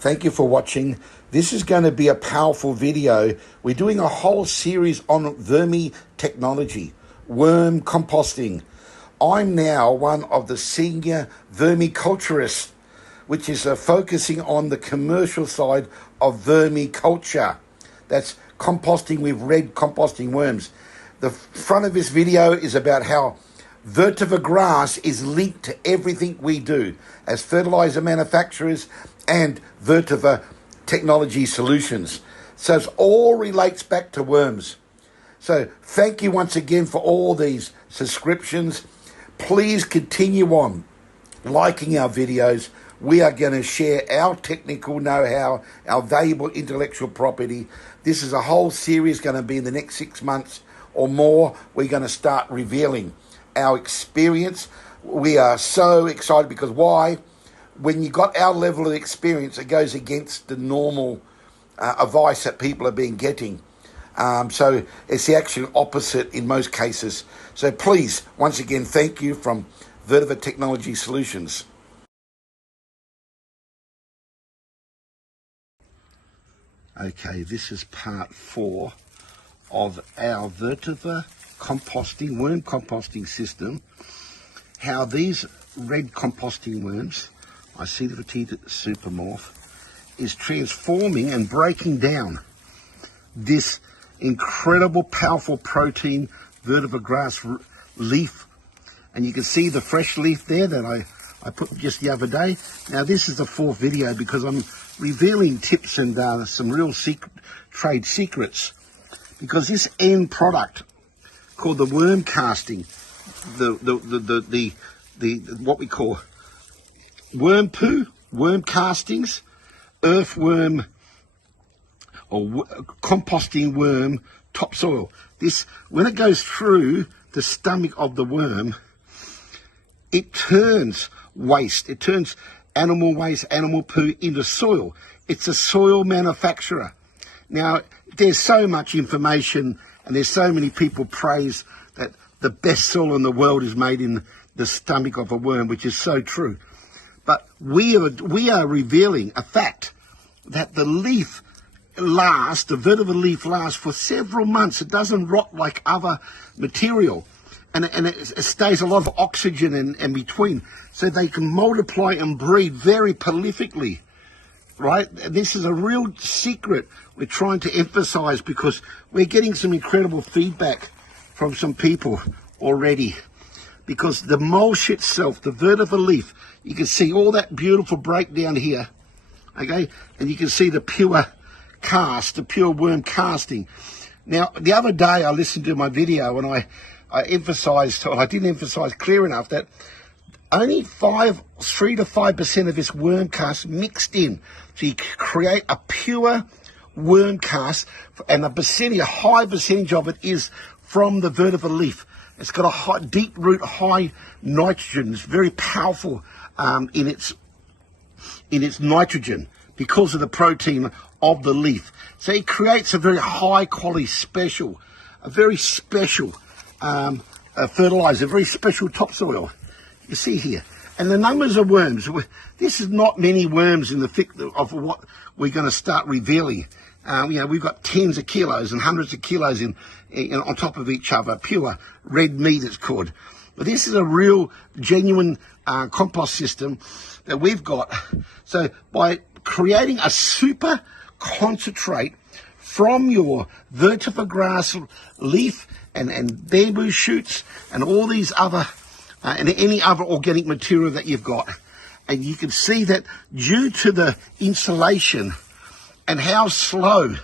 Thank you for watching. This is going to be a powerful video. We're doing a whole series on vermi technology, worm composting. I'm now one of the senior vermiculturists, which is focusing on the commercial side of vermiculture. That's composting with red composting worms. The front of this video is about how vetiver grass is linked to everything we do as fertilizer manufacturers and vetiver technology solutions. So it all relates back to worms. So thank you once again for all these subscriptions. Please continue on liking our videos. We are going to share our technical know-how, our valuable intellectual property. This is a whole series going to be in the next 6 months or more. We're going to start revealing our experience. We are so excited because why? When you got our level of experience, it goes against the normal advice that people have been getting. So it's the actual opposite in most cases. So please, once again, thank you from Vetiver Technology Solutions. Okay, this is part 4 of our vetiver composting, worm composting system. How these red composting worms, I see the Vetiver supermorph, is transforming and breaking down this incredible, powerful protein vetiver grass leaf. And you can see the fresh leaf there that I put just the other day. Now this is the 4th video because I'm revealing tips and some real trade secrets, because this end product called the worm casting, the what we call worm poo, worm castings, earthworm or composting worm topsoil. This, when it goes through the stomach of the worm, it turns waste, it turns animal waste, animal poo into soil. It's a soil manufacturer. Now, there's so much information and there's so many people praise that the best soil in the world is made in the stomach of a worm, which is so true. But we are revealing a fact that the leaf lasts, the vetiver leaf lasts for several months. It doesn't rot like other material. And it stays a lot of oxygen in between, so they can multiply and breed very prolifically, right? This is a real secret we're trying to emphasize, because we're getting some incredible feedback from some people already. Because the mulch itself, the vetiver leaf, you can see all that beautiful breakdown here, okay? And you can see the pure cast, the pure worm casting. Now, the other day I listened to my video and I emphasized, or I didn't emphasize clear enough, that only 3 to 5% of this worm cast mixed in. So you create a pure worm cast, and a high percentage of it is from the vetiver leaf. It's got a deep root, high nitrogen. It's very powerful in its nitrogen because of the protein of the leaf. So it creates a very high quality, a very special fertilizer, very special topsoil. You see here. And the numbers of worms, this is not many worms in the thick of what we're going to start revealing. We've got tens of kilos and hundreds of kilos on top of each other, pure red meat it's called. But this is a real, genuine compost system that we've got. So by creating a super concentrate from your vetiver grass leaf and bamboo shoots and all these other and any other organic material that you've got, and you can see that due to the insulation and how slow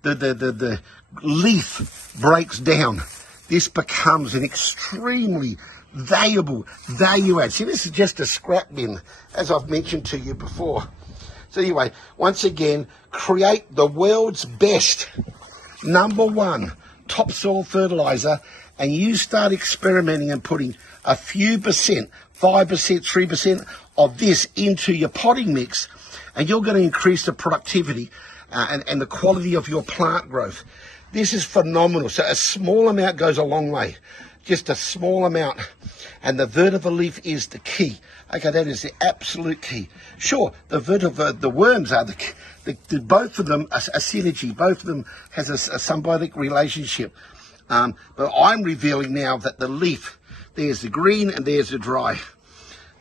the leaf breaks down, this becomes an extremely valuable value add. See, this is just a scrap bin, as I've mentioned to you before. So anyway, once again, create the world's best #1 topsoil fertilizer, and you start experimenting and putting a few percent, 5%, 3% of this into your potting mix, and you're going to increase the productivity and the quality of your plant growth. This is phenomenal. So a small amount goes a long way. just a small amount. And the vetiver leaf is the key. Okay, that is the absolute key. Sure, the vetiver, the worms are the both of them are a synergy. Both of them has a symbiotic relationship. But I'm revealing now that the leaf, there's the green and there's the dry.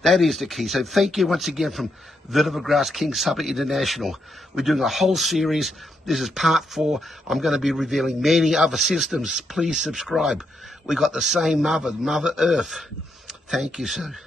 That is the key. So thank you once again from Vetiver Grass King SABAH International. We're doing a whole series. This is part 4. I'm going to be revealing many other systems. Please subscribe. We got the same Mother Earth. Thank you, sir.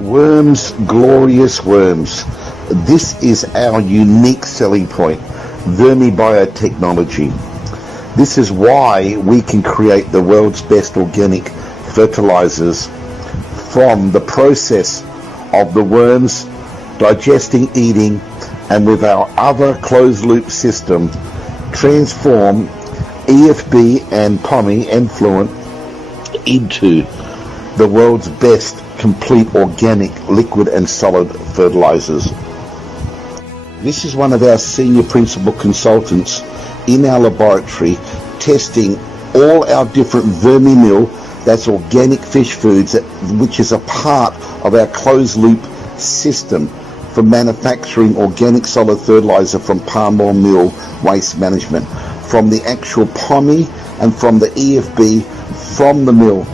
Worms, glorious worms. This is our unique selling point, vermibiotechnology. This is why we can create the world's best organic fertilizers from the process of the worms digesting, eating, and with our other closed loop system, transform EFB and POMI effluent into the world's best complete organic liquid and solid fertilizers. This is one of our senior principal consultants in our laboratory testing all our different vermi-meal, that's organic fish foods, which is a part of our closed loop system for manufacturing organic solid fertilizer from palm oil meal waste management, from the actual POMI and from the EFB from the mill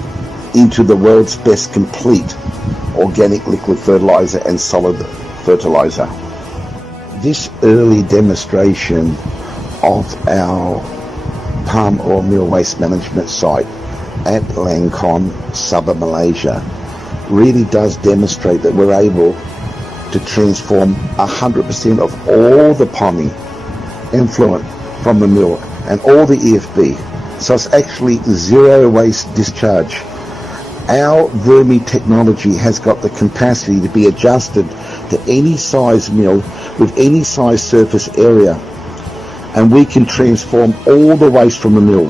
into the world's best complete organic liquid fertilizer and solid fertilizer. This early demonstration of our palm oil meal waste management site at Langkawi, Sabah, Malaysia, really does demonstrate that we're able to transform 100% of all the POMI effluent from the mill and all the EFB. So it's actually zero waste discharge. Our vermi technology has got the capacity to be adjusted to any size mill with any size surface area, and we can transform all the waste from the mill.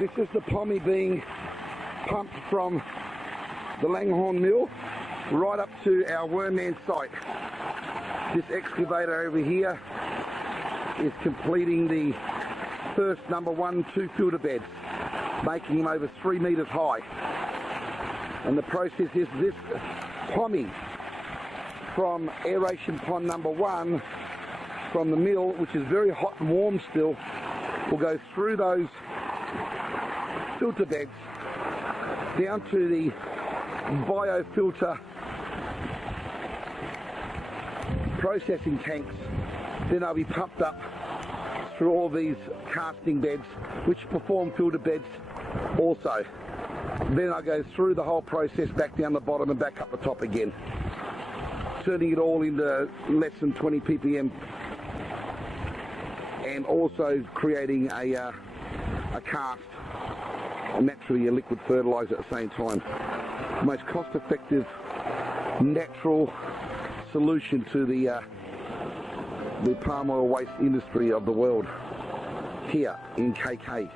This is the POMI being pumped from the Langhorne mill right up to our wormman site. This excavator over here is completing the first number 1 2 filter beds, making them over 3 meters high. And the process is this POMI from aeration pond number 1 from the mill, which is very hot and warm still, will go through those filter beds down to the biofilter processing tanks. Then they'll be pumped up through all these casting beds, which perform filter beds also. Then I go through the whole process back down the bottom and back up the top again, turning it all into less than 20 ppm, and also creating a cast, and naturally a liquid fertilizer at the same time. The most cost-effective, natural solution to the palm oil waste industry of the world here in KK.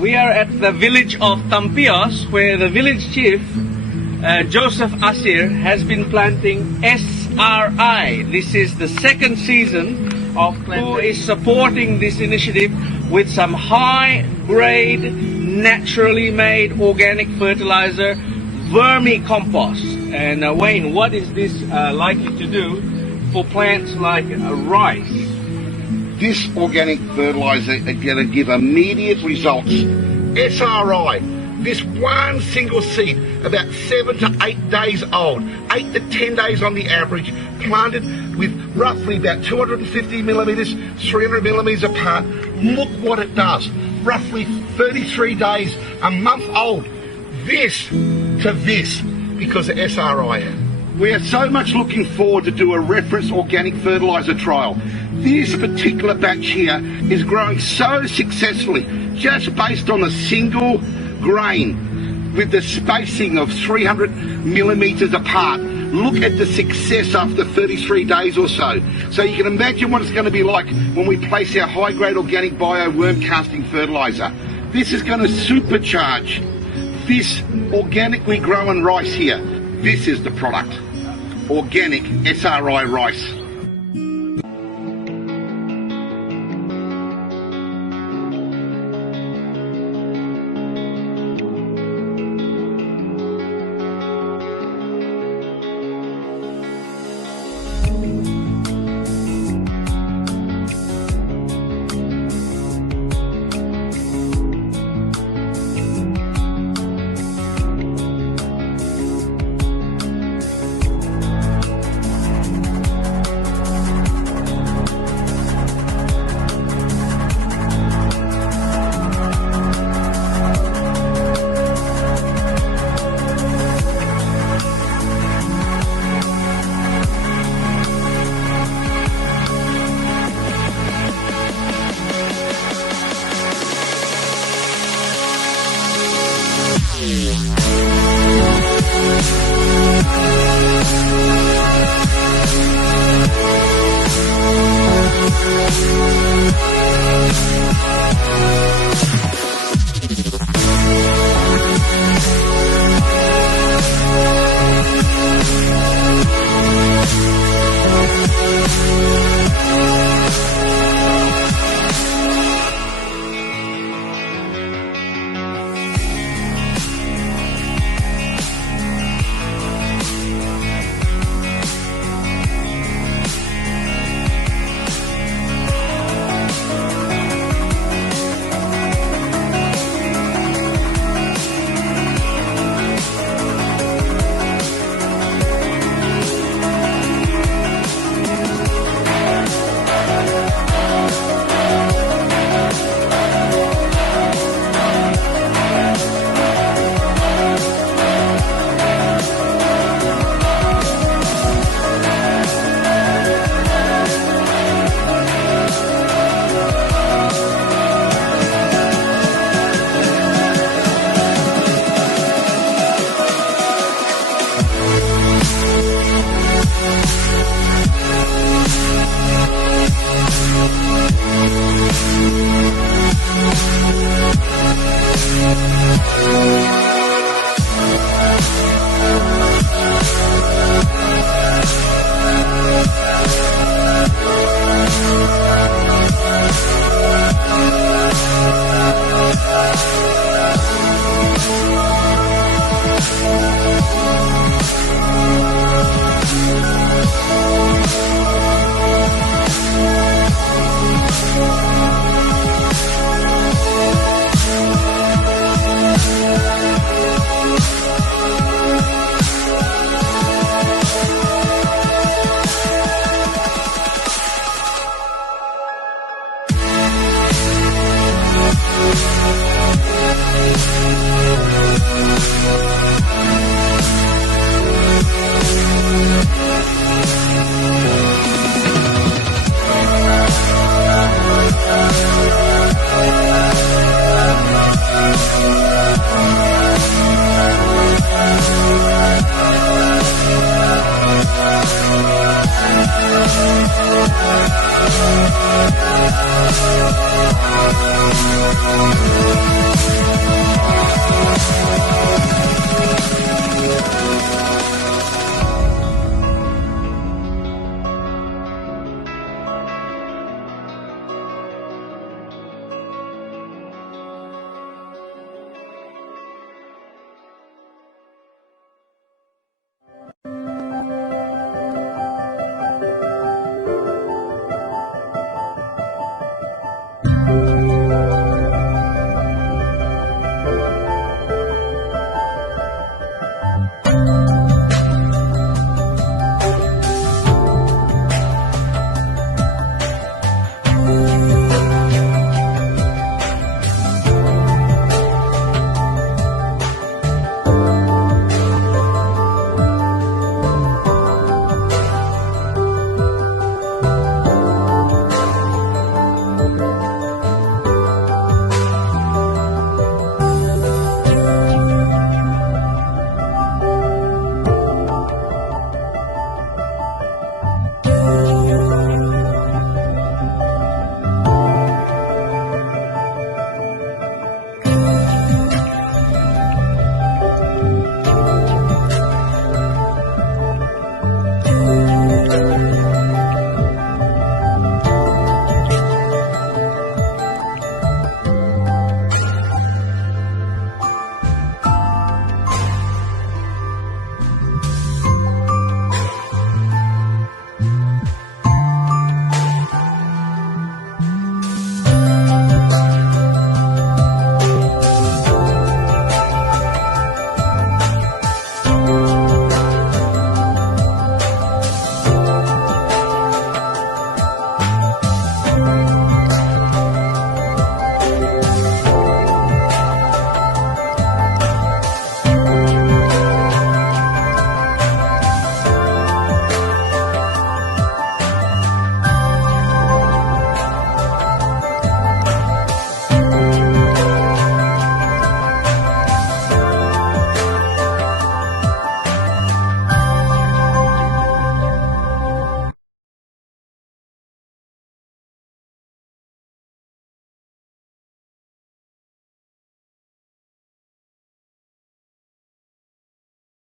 We are at the village of Tampios, where the village chief, Joseph Asir, has been planting SRI. This is the second season of planting. Who is supporting this initiative with some high-grade, naturally made organic fertilizer, vermicompost. And Wayne, what is this likely to do for plants like rice? This organic fertilizer is going to give immediate results. SRI, this one single seed, about 7 to 8 days old, 8 to 10 days on the average, planted with roughly about 250 millimeters, 300 millimeters apart. Look what it does. Roughly 33 days, a month old. This to this because of SRI. We are so much looking forward to do a reference organic fertilizer trial. This particular batch here is growing so successfully just based on a single grain with the spacing of 300 millimeters apart. Look at the success after 33 days or so. So you can imagine what it's going to be like when we place our high-grade organic bio worm casting fertilizer. This is going to supercharge this organically grown rice here. This is the product. Organic SRI rice.